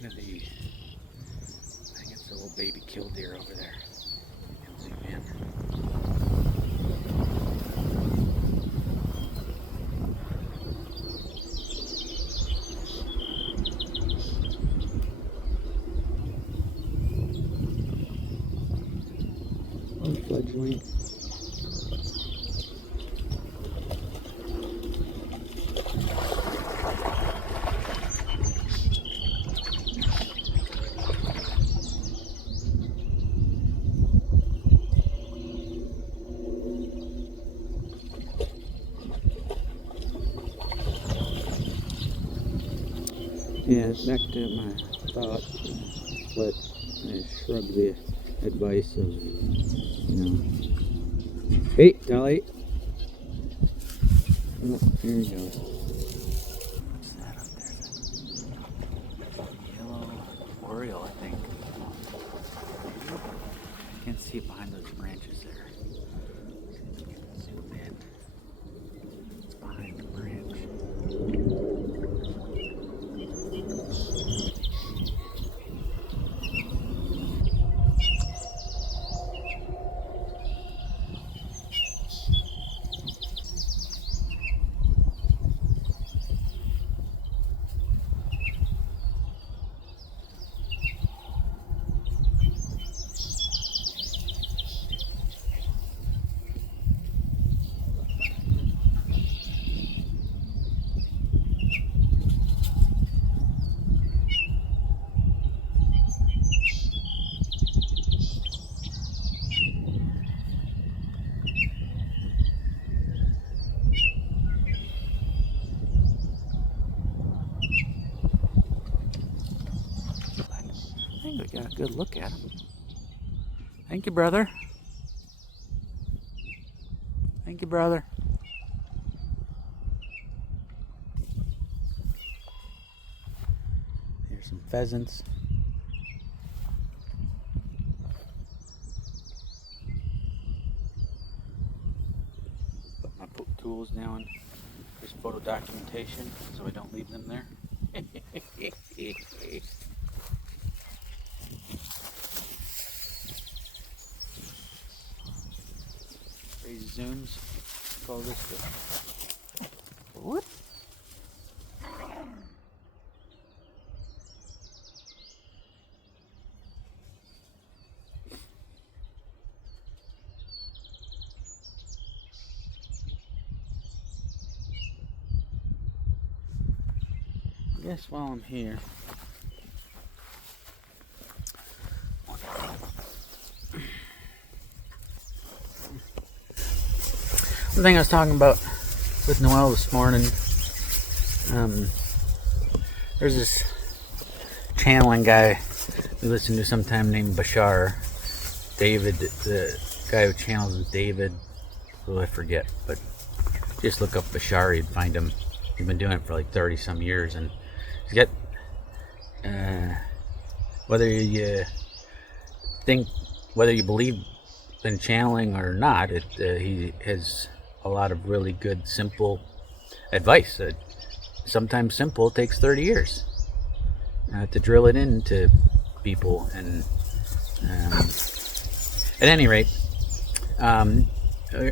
Look at the, I think it's a little baby killdeer over there. You can zoom in. Fledgling. Yeah, back to my thought, but I shrug the advice of, hey, Dolly. Oh, here he goes. What's that up there? Yellow oriole, I think. Can't see it behind those branches there. Zoom in. It's behind the branch. I think we got a good look at him. Thank you, brother. Thank you, brother. Here's some pheasants. Put my tools down. There's photo documentation, so I don't leave them there. Raise zooms. Call this the what? I guess while I'm here, the thing I was talking about with Noel this morning, there's this channeling guy we listen to sometime named Bashar. David, the guy who channels is David, who I forget, but just look up Bashar, you'd find him. He's been doing it for like 30 some years, and he's got, whether you believe in channeling or not, he has a lot of really good, simple advice. Sometimes simple takes 30 years to drill it into people. And at any rate, I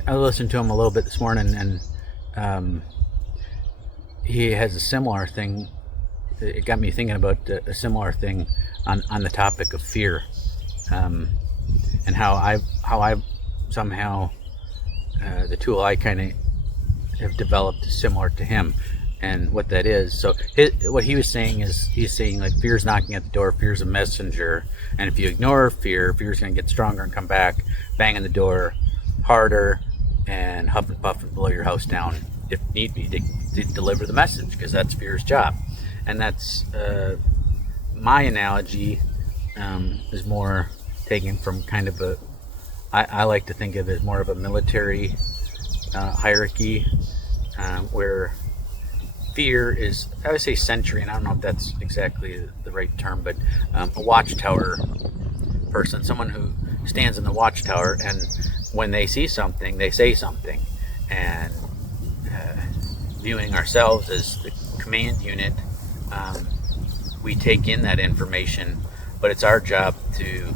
listened to him a little bit this morning, and he has a similar thing. It got me thinking about a similar thing on the topic of fear, and how I somehow the tool I kind of have developed is similar to him, and what that is. So what he was saying is, he's saying like fear's knocking at the door, fear's a messenger, and if you ignore fear's going to get stronger and come back, bang on the door harder, and huff and puff and blow your house down if need be to deliver the message, because that's fear's job. And that's my analogy is more taken from kind of a, I like to think of it as more of a military hierarchy, where fear is, I would say sentry, and I don't know if that's exactly the right term, but a watchtower person, someone who stands in the watchtower, and when they see something, they say something. And viewing ourselves as the command unit, we take in that information, but it's our job to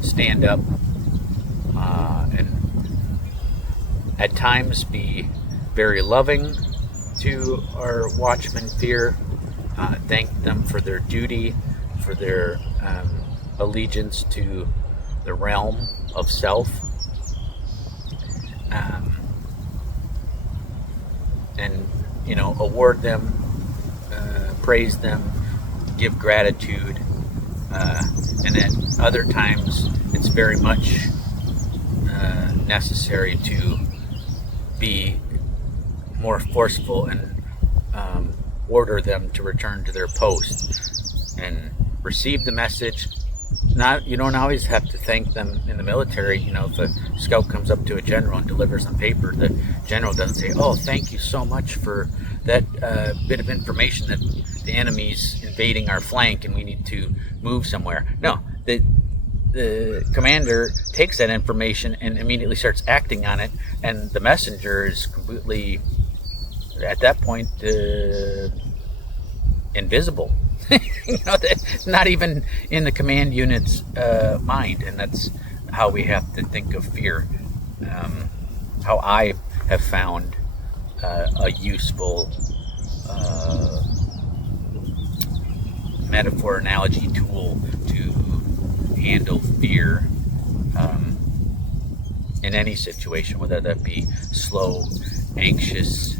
stand up and at times be very loving to our watchmen fear, thank them for their duty, for their allegiance to the realm of self, and award them, praise them, give gratitude, and at other times it's very much necessary to be more forceful and order them to return to their post and receive the message. You don't always have to thank them in the military. If a scout comes up to a general and delivers some paper, the general doesn't say, "Oh, thank you so much for that bit of information that the enemy's invading our flank and we need to move somewhere." No, the commander takes that information and immediately starts acting on it, and the messenger is completely, at that point, invisible. It's not even in the command unit's mind, and that's how we have to think of fear. How I have found a useful metaphor, analogy, tool to handle fear in any situation, whether that be slow, anxious,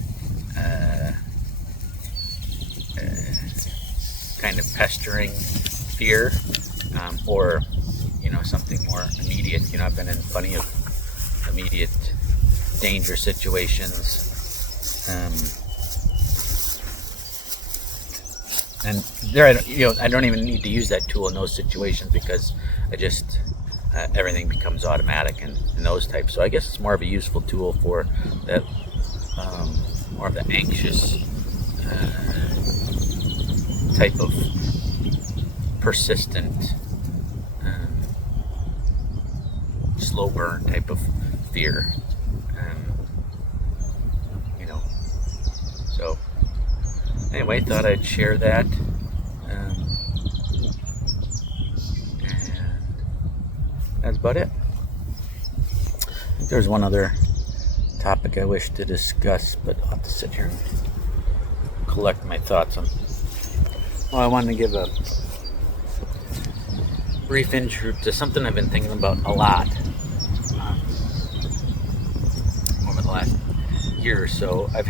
kind of pestering fear, or something more immediate. I've been in plenty of immediate danger situations, and there I don't even need to use that tool in those situations, because I just everything becomes automatic in those types. So I guess it's more of a useful tool for that, more of the anxious type of persistent, slow burn type of fear. So anyway, thought I'd share that. And that's about it. I think there's one other topic I wish to discuss, but I'll have to sit here and collect my thoughts on. Well, I wanted to give a brief intro to something I've been thinking about a lot over the last year or so. I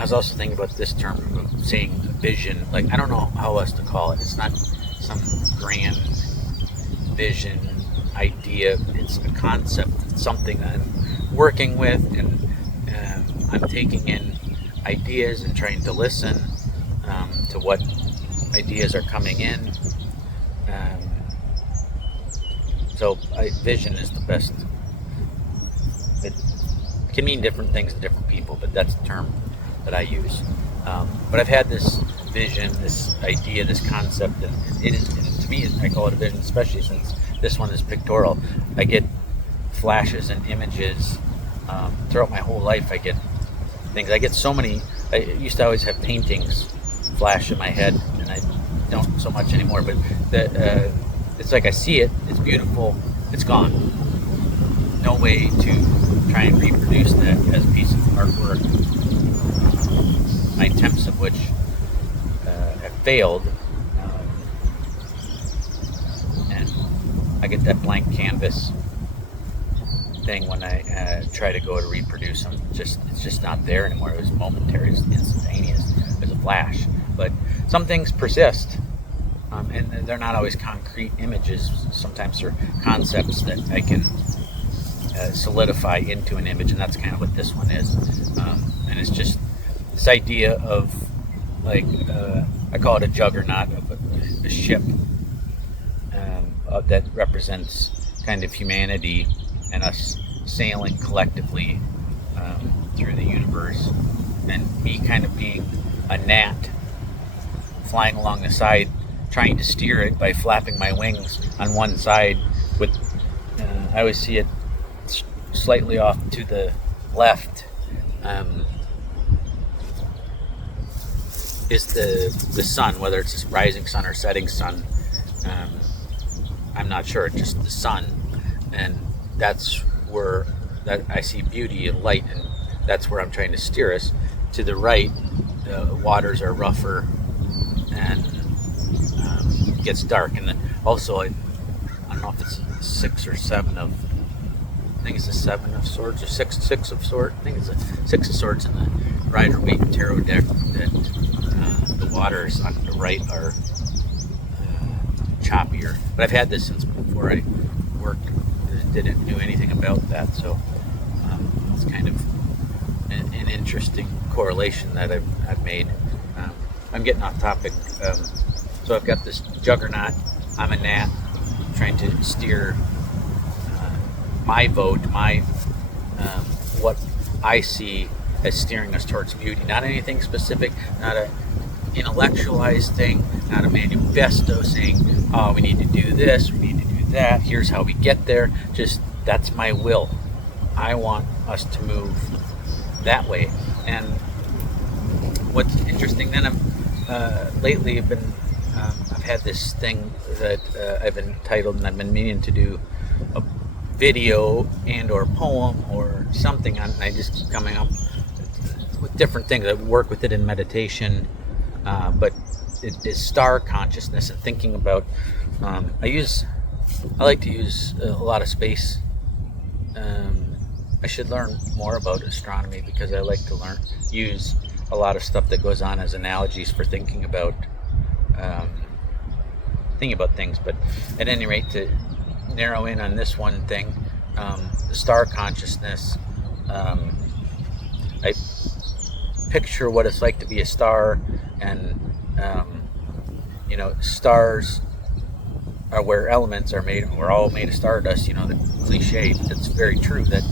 was also thinking about this term of saying vision. Like, I don't know how else to call it. It's not some grand vision idea. It's a concept. It's something I'm working with, and I'm taking in ideas and trying to listen to what ideas are coming in. So vision is the best. It can mean different things to different people, but that's the term that I use. But I've had this vision, this idea, this concept, and it is, and to me, I call it a vision, especially since this one is pictorial. I get flashes and images throughout my whole life. I get things. I get so many. I used to always have paintings flash in my head, and I don't so much anymore. But it's like I see it. It's beautiful. It's gone. No way to try and reproduce that as a piece of artwork. My attempts of which have failed, and I get that blank canvas thing when I try to go to reproduce them. It's just not there anymore. It was momentary. It's instantaneous. There's a flash. But some things persist, and they're not always concrete images. Sometimes they're concepts that I can solidify into an image, and that's kind of what this one is. And it's just this idea of, like, I call it a juggernaut of a ship that represents kind of humanity and us sailing collectively through the universe, and me kind of being a gnat flying along the side, trying to steer it by flapping my wings on one side. With I always see it slightly off to the left, is the sun, whether it's a rising sun or setting sun. I'm not sure, just the sun, and that's where that I see beauty and light, and that's where I'm trying to steer us. To the right, the waters are rougher and it gets dark, and then also I don't know if it's 6 or 7 of, I think it's a 7 of swords or six of swords. I think it's a 6 of swords in the Rider-Waite tarot deck. That the waters on the right are choppier. But I've had this since before I worked. Didn't know anything about that, so it's kind of an interesting correlation that I've made. I'm getting off topic. So I've got this juggernaut. I'm a gnat trying to steer my vote, what I see as steering us towards beauty. Not anything specific, not a intellectualized thing, not a manifesto saying, oh, we need to do this, we need to do that, here's how we get there. Just, that's my will. I want us to move that way. And what's interesting then, lately I've had this thing that I've entitled, and I've been meaning to do a video and or poem or something on, and I just keep coming up with different things. I work with it in meditation, but it is star consciousness and thinking about, I like to use a lot of space. I should learn more about astronomy because I like to use a lot of stuff that goes on as analogies for thinking about things. But at any rate, to narrow in on this one thing, the star consciousness, I picture what it's like to be a star, and stars are where elements are made. We're all made of stardust, the cliche. It's very true that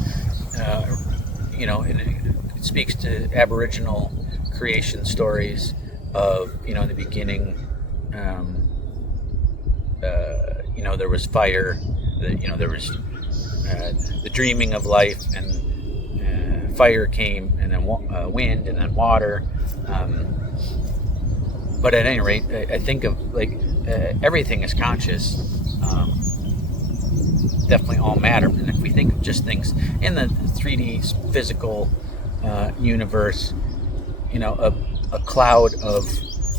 and it speaks to Aboriginal creation stories of, in the beginning, there was fire, there was the dreaming of life, and fire came, and then wind, and then water. But at any rate, I think of everything is conscious. Definitely all matter. And if we think of just things in the 3D physical universe, a cloud of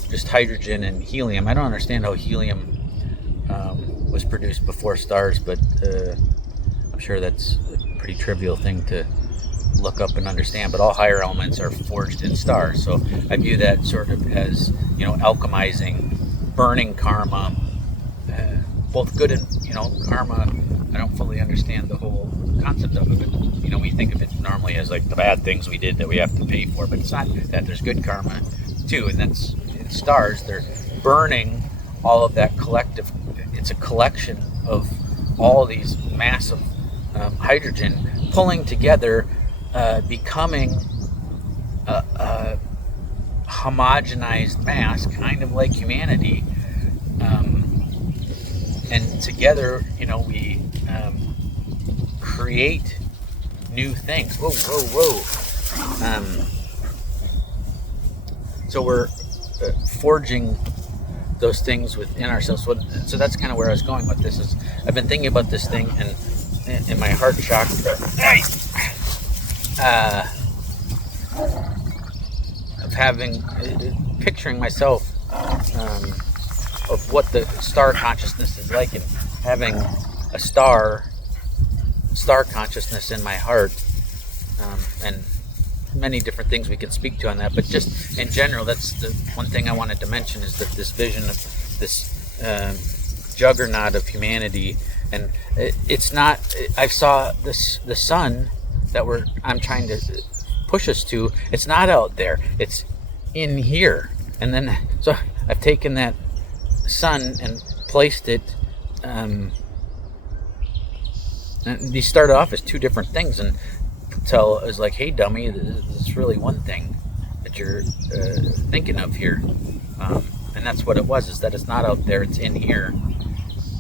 just hydrogen and helium. I don't understand how helium was produced before stars, but I'm sure that's a pretty trivial thing to look up and understand. But all higher elements are forged in stars, so I view that sort of as alchemizing, burning karma, both good and karma. I don't fully understand the whole concept of it. We think of it normally as like the bad things we did that we have to pay for, but it's not that. There's good karma too, and that's in stars. They're burning all of that collective. It's a collection of all these massive hydrogen pulling together, becoming a homogenized mass, kind of like humanity. And together, we create new things. Whoa. So we're forging those things within ourselves. So that's kind of where I was going with this. Is I've been thinking about this thing, and in my heart chakra, of picturing myself of what the star consciousness is like, and having a star consciousness in my heart, and many different things we can speak to on that. But just in general, that's the one thing I wanted to mention, is that this vision of this juggernaut of humanity, and it's not. I saw the sun that I'm trying to push us to. It's not out there. It's in here. And then so I've taken that sun and placed it. And these started off as two different things, and until I was like, "Hey, dummy, it's really one thing that you're thinking of here," and that's what it was. Is that it's not out there; it's in here,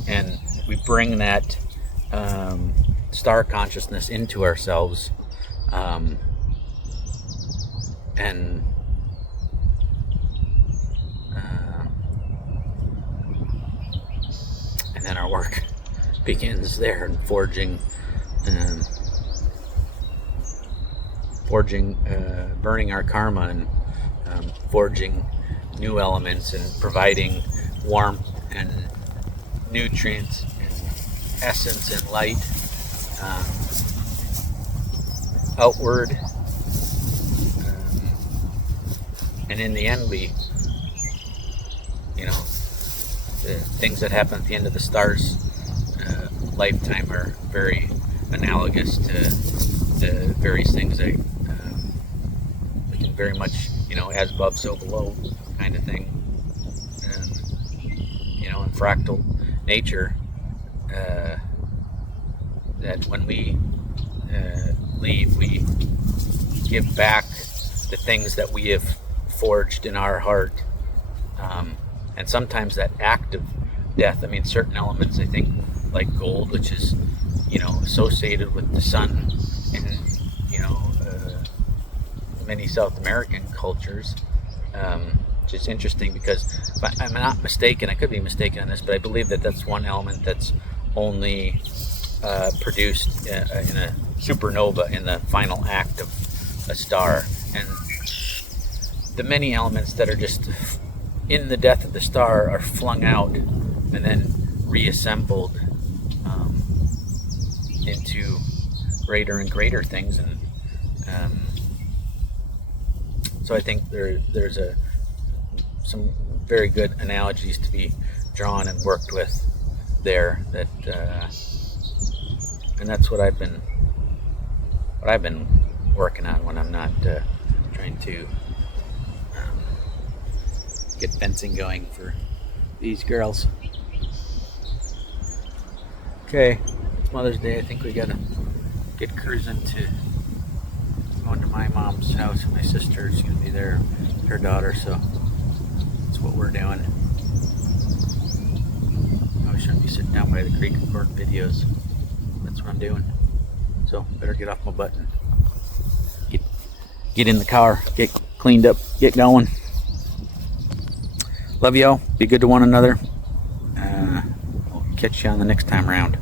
and we bring that star consciousness into ourselves, and and then our work begins there, and forging, burning our karma, and forging new elements, and providing warmth and nutrients and essence and light outward, and in the end, we, the things that happen at the end of the star's lifetime are very analogous to the various things that we can very much, as above, so below kind of thing. In fractal nature, that when we leave, we give back the things that we have forged in our heart. And sometimes that act of death, certain elements, I think, like gold, which is, associated with the sun in, many South American cultures. Which is interesting because, if I'm not mistaken, I could be mistaken on this, but I believe that that's one element that's only produced in a supernova, in the final act of a star. And the many elements that are just in the death of the star are flung out and then reassembled into greater and greater things. And so I think there's some very good analogies to be drawn and worked with there. That and that's what I've been working on when I'm not trying to get fencing going for these girls. Okay, it's Mother's Day. I think we gotta get cruising to going to my mom's house. My sister's gonna be there, her daughter, so that's what we're doing. I shouldn't be sitting down by the creek recording videos. That's what I'm doing. So better get off my butt and get in the car, get cleaned up, get going. Love y'all. Be good to one another. We'll catch you on the next time around.